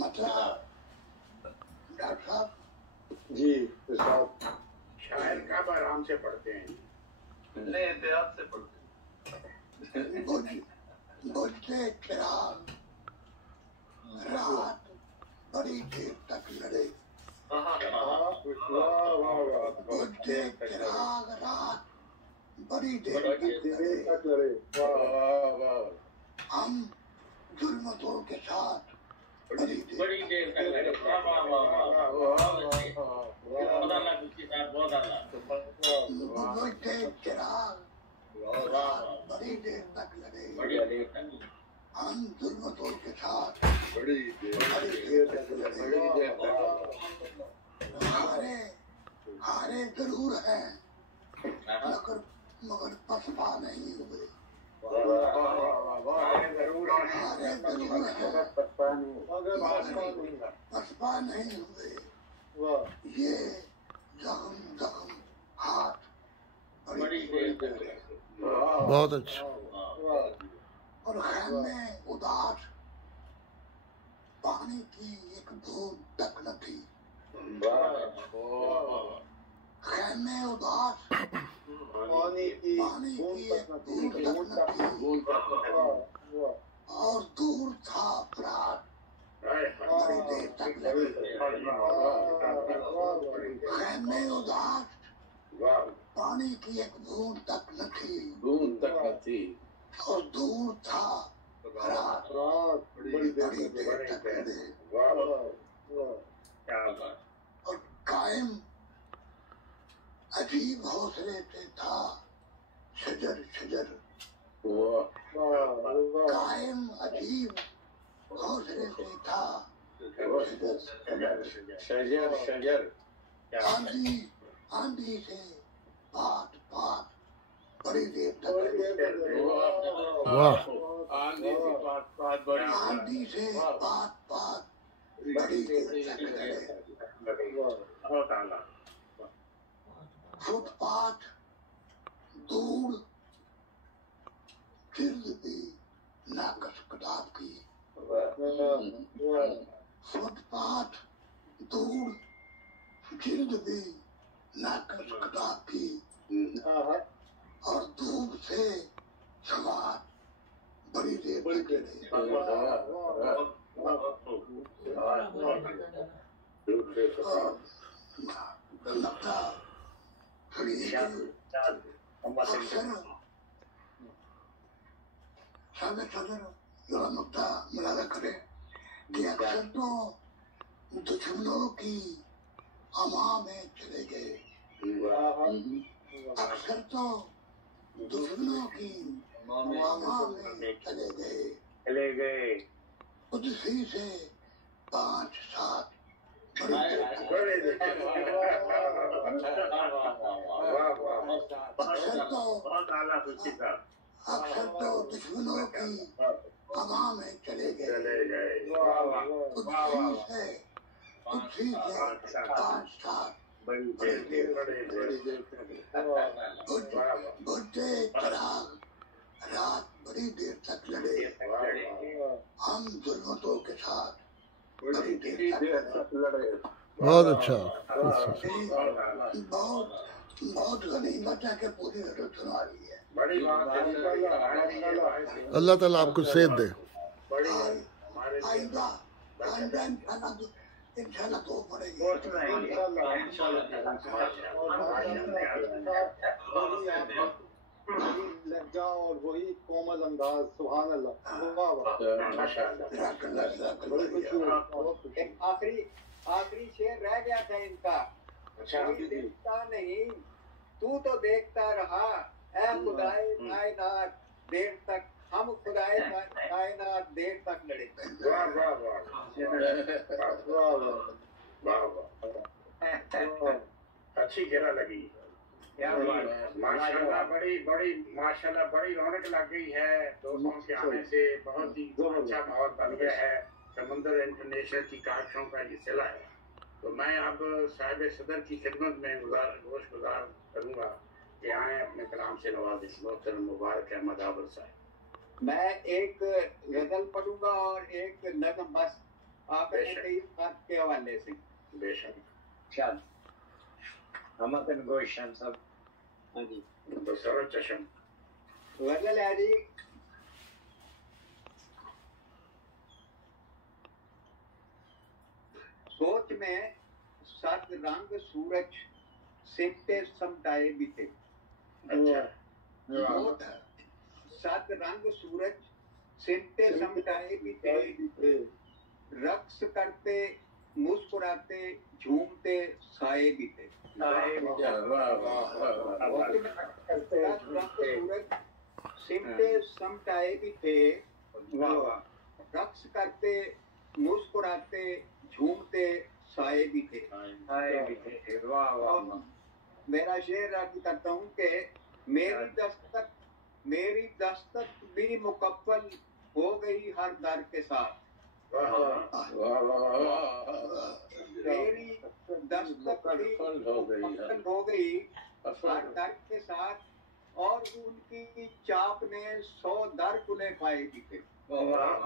मतलब डॉक्टर साहब जी साहब शायर कब आराम से पढ़ते हैं? नहीं एहतियात से पढ़ते बुझते चिराग रात बड़ी देर तक लड़े। बुझते चिराग रात बड़ी देर तक लड़े। हम जुल्मतों के साथ बड़ी देर तक लड़े। बुझते चिराग बड़ी देर तक लड़े। हम जुल्मतों के साथ बड़ी देर तक लड़े। हारे जरूर हैं मगर पसपा नहीं हुए। हारे जरूर हैं पसपा नहीं हुए। ये जख्म हाथ बड़ी देर तक लड़े। बहुत अच्छा। और खैमे उदास पानी की एक बूंद तक न थी। खैमे उदास पानी की एक बूंद तक न थी। और दूर था अपराध बड़ी देर तक लगे। खैमे उदास पानी की एक बूंद तक न थी। और दूर था रात बड़ी देर तक लड़े। और कायम अजीब हौसले से था शजर कायम अजीब हौसले से था शजर। आंधी से बात बड़ी देर तक वाह। आंधी से बात बड़ी देर तक लड़े। फुटपाथ दूर गिरद भी नाकस कटाप की। फुटपाथ दूर गिरद भी नाकस कटाप की। और धूप से सवार बड़ी देर तक लड़े। मुलाजा करे कि अक्सर तो दुश्मनों की अमा में चले गए। अक्सर तो दुश्मनों की अमा में चले गए। उसी से 5-7 अक्सर तो दुश्मनों की अमा में चले गए। उसी से 5-7 बुझते चिराग रात बड़ी देर तक लड़े। हम जुल्मतों के साथ बड़ी देर तक लड़े। बहुत अच्छा। बहुत गनीमत है कि पूरी रजत सुना रही है। अल्लाह ताला आपको सेहत दे। आइंदा इंशाल्लाह तो पड़ेगी। लहजा और वही कोमल अंदाज सुभान अल्लाह। आखिरी शेर रह गया था इनका। कोई देखता नहीं तू तो देखता रहा ऐ खुदाए कायनात देर तक। हम खुदाए कायनात देर तक लड़े। अच्छी गिरा लगी। माशाल्लाह बड़ी रौनक लग गई है। दोस्तों के आने से बहुत ही अच्छा माहौल बन गया है। समंदर इंटरनेशनल की काशों का ये सिला है। तो मैं अब साहिब सदर की खिदमत में गुज़ार करूँगा कि आए अपने कलाम से नवाजिश। मोहतरम मुबारक अहमद आबर साहब। मैं एक गजल पढ़ूंगा और एक नज़म बस आपने 23 बात के हवाले से بے شک شاد ہمکن گوشن سب ہاں جی بصر و چشم غزل ہے جی سوچ میں 7 رنگ سورج سمٹے سمٹائے بھی تھے اچھا سوچ 7 رنگ سورج سمٹے سمٹائے بھی تھے رقص کرتے مسکراتے جھومتے سائے بھی تھے سورج سمٹے سمٹائے بھی تھے رقص کرتے مسکراتے جھومتے سائے بھی تھے میرا شعر عرض کرتا ہوں کہ میری دستک بھی مکفل ہو گئی ہر در کے ساتھ میری دستک بھی مکفل ہو گئی ہر در کے ساتھ اور ان کی چاپ نے 100 در کھلے پائے بھی تھے واہ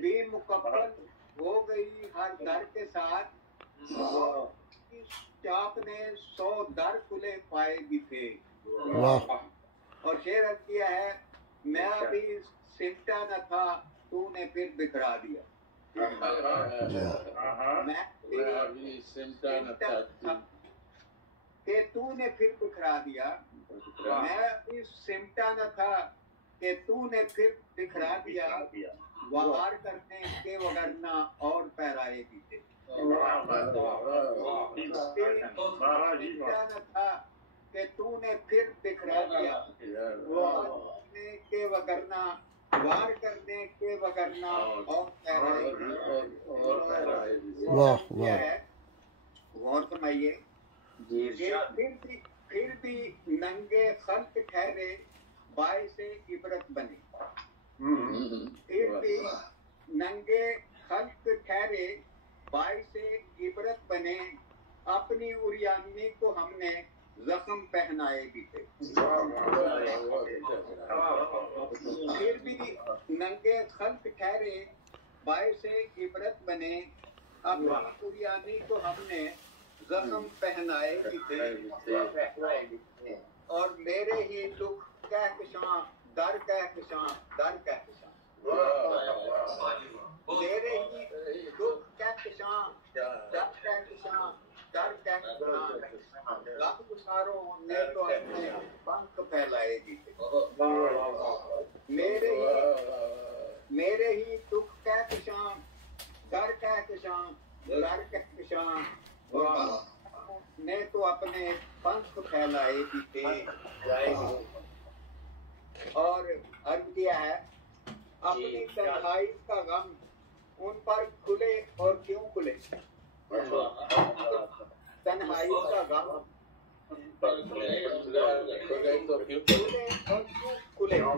بھی مکمل ہو گئی ہر در کے ساتھ چاپ نے 100 در کھلے پائے بھی تھے واہ اور شعر عرض کیا ہے میں ابھی سمٹا نہ تھا تو نے پھر بکھرا دیا میں ابھی سمٹا نہ تھا کہ تو نے پھر بکھرا دیا میں ابھی سمٹا نہ تھا کہ تو نے پھر بکھرا دیا وار کرنے کے وگرنا اور پیرائے بھی تھے سمٹا نہ تھا کہ تو نے پھر بکھرا دیا وار کرنے کے وگرنا وار کرنے کے وگرنا اور پیرائے بھی تھے واہ واہ غور فرمائیے پھر بھی ننگے خلق ٹھہرے باعث عبرت بنے پھر بھی ننگے خلق ٹھہرے باعث عبرت بنے اپنی اریانی کو ہم نے زخم پہنائے بھی تھے پھر بھی ننگے خلق ٹھہرے باعث عبرت بنے اپنی اریانی کو ہم نے زخم پہنائے بھی تھے اور میرے ہی دکھ کہکشاں در کہکشاں در کہکشاں میرے ہی دکھ کہکشاں در کہکشاں در کہکشاں غم گساروں نے تو اپنے پنکھ پھیلائے بھی تھے میرے ہی دکھ کہکشاں در کہکشاں در کہکشاں نے تو اپنے پنکھ پھیلائے بھی تھے اور عرض کیا ہے اپنی تنہائی کا غم ان پر کھلے اور کیوں کھلے تنہائی کا غم کھلے اور کیوں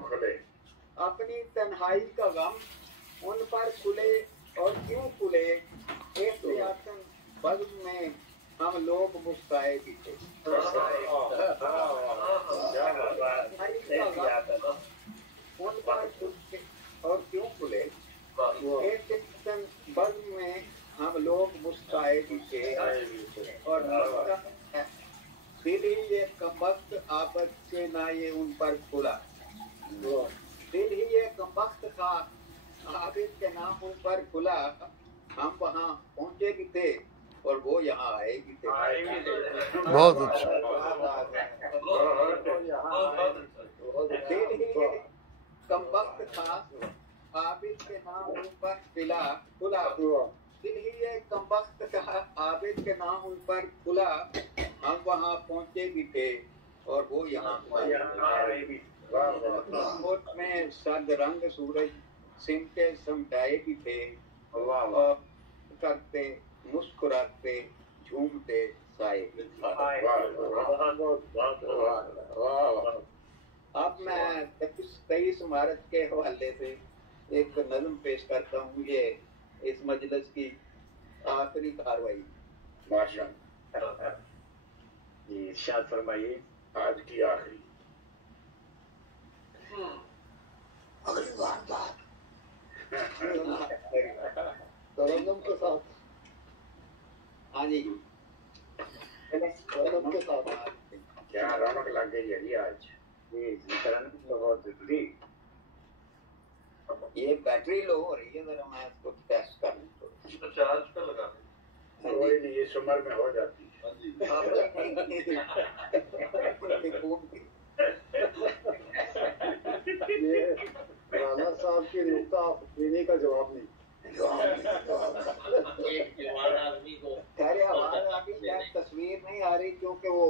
کھلے اپنی تنہائی کا غم ان پر کھلے اور کیوں کھلے احتیاطاً بزم میں ہم لوگ مسکرائے بھی تھے ان پر اور کیوں کھلے بزم میں ہم لوگ مسکرائے بھی تھے اور دل ہی یہ کمبخت آفت سے نہ یہ ان پر کھلا دل ہی یہ کمبخت تھا عابد کے نام ان پر کھلا ہم وہاں پہنچے بھی تھے اور وہ یہاں آئے بھی تھے بہت اچھا دل ہی یہ کمبخت تھا عابد کے نام ان پر کھلا دل ہی یہ کمبخت تھا عابد کے نام ان پر کھلا ہم وہاں پہنچے بھی تھے اور وہ یہاں آئے بھی موت میں 7 رنگ سورج سمٹے سمٹائے بھی تھے اور کرتے مسکراتے جھومتے سائے. اب میں 23 مارچ کے حوالے سے ایک نظم پیش کرتا ہوں. یہ اس مجلس کی آخری کاروائی. ماشاء جی ارشاد فرمائیے. آج کی آخری اگلی بار بات तरन्नुम के साथ। हाँ जी तरन्नुम के साथ। क्या रौनक लग गई है जी आज। जी तरन्नुम तो बहुत जरूरी। ये बैटरी लो हो रही है, जरा मैं इसको टेस्ट कर लूं। तो चार्ज पे लगा दे। कोई नहीं, इस उम्र में हो जाती है। ये राणा साहब की नुक्ता देने का जवाब नहीं। खैर आवाज आपकी शायद तस्वीर नहीं आ रही क्योंकि वो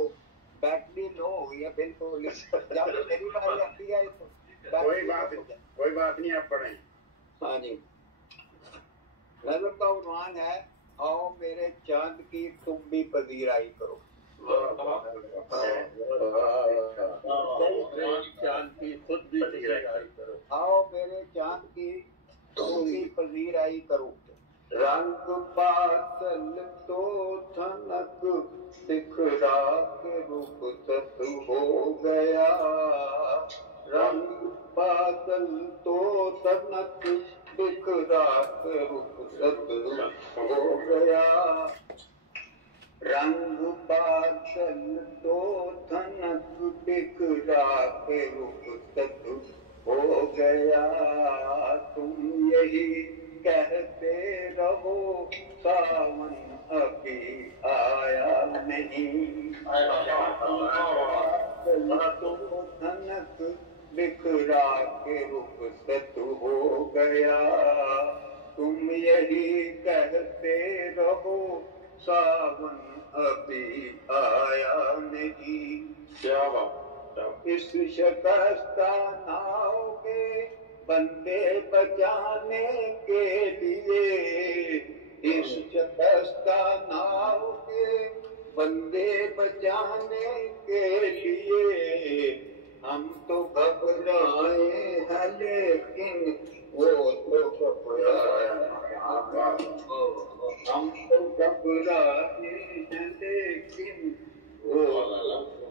बैटरी लो हो गई है बिल्कुल। जब मेरी बारी आती है तो कोई बात नहीं, आप पढ़ें। हाँ जी। नज़म का उन्वान है, आओ मेरे चांद की तुम भी पजीराई करो। चांद की खुद भी पजीराई करो। आओ मेरे चांद की तुम भी पजीराई करो। रंग बादल तो थनक दिखरा के रूप सत हो गया। रंग बादल तो तनक बिखरा के रूप सत हो गया। रंग बादल तो तनक बिखरा के रूप सत हो गया। तुम यही कहते रहो सावन अभी आया नहीं। तो धनक बिखरा के रूप सत हो गया। तुम यही कहते रहो सावन अभी आया नहीं। क्या बात। इस शिकस्ता नाव के बंदे बचाने के लिए, इस शिकस्ता नाव के बंदे बचाने के लिए हम तो घबराए हैं लेकिन वो तो घबराए। हम तो घबराए हैं लेकिन वो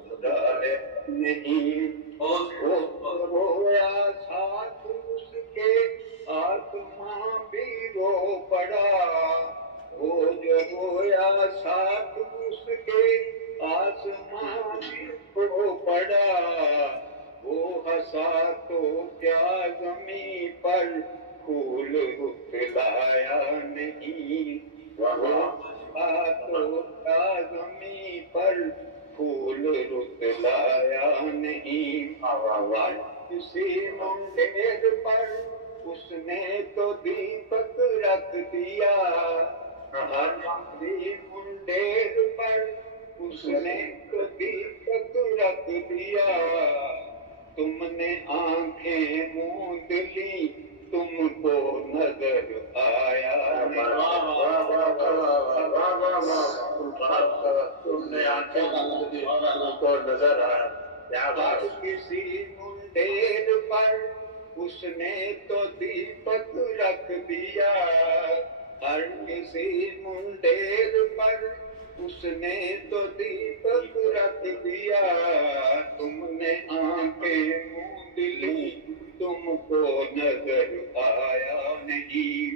घबराए नहीं। रोया साथ उसके आत्मा भी रो पड़ा। वो जो रोया साथ उसके आसमां भी रो पड़ा। वो हंसा तो क्या ज़मीं पर फूल उतलाया नहीं। वो हंसा तो क्या ज़मीं पर फूल रुतलाया नहीं। किसी मुंडेर पर उसने तो दीपक रख दिया। हर मुंडेर पर उसने तो दीपक रख दिया। तुमने आंखें मूंद ली, तुमको नजर आया तुमने आंखें मूंद ली, तुमको नजर आया। किसी मुंडेर पर उसने तो दीपक रख दिया। हर किसी मुंडेर पर उसने तो दीपक रख दिया। तुमने आंखें मूंद ली, तुमको नजर आया नहीं।